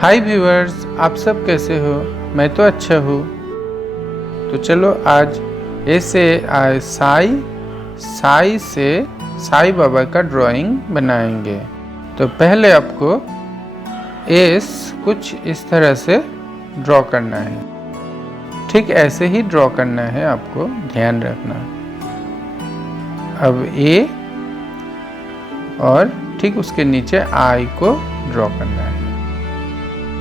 हाय viewers, आप सब कैसे हो? मैं तो अच्छा हूँ। तो चलो आज ऐसे साई से साई बाबा का ड्राइंग बनाएंगे। तो पहले आपको कुछ इस तरह से ड्रॉ करना है। ठीक ऐसे ही ड्रॉ करना है, आपको ध्यान रखना। अब ए और ठीक उसके नीचे आई को ड्रॉ करना है।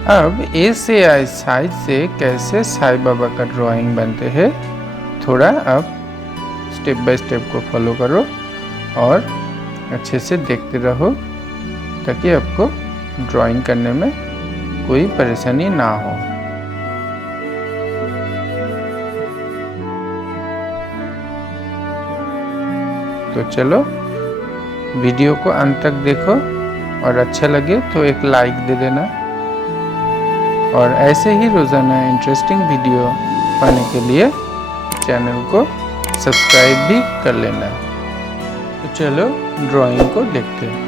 अब ए से आई साइज से कैसे साईं बाबा का ड्राइंग बनते हैं, थोड़ा अब स्टेप बाय स्टेप को फॉलो करो और अच्छे से देखते रहो ताकि आपको ड्राइंग करने में कोई परेशानी ना हो। तो चलो वीडियो को अंत तक देखो और अच्छा लगे तो एक लाइक दे देना और ऐसे ही रोज़ाना इंटरेस्टिंग वीडियो पाने के लिए चैनल को सब्सक्राइब भी कर लेना। तो चलो ड्राइंग को देखते हैं।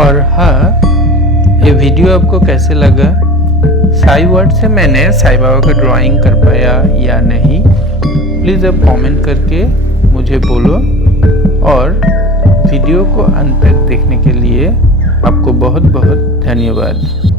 और हाँ, ये वीडियो आपको कैसे लगा? साई वर्ड से मैंने साईं बाबा का ड्राइंग कर पाया या नहीं, प्लीज़ आप कमेंट करके मुझे बोलो। और वीडियो को अंत तक देखने के लिए आपको बहुत बहुत धन्यवाद।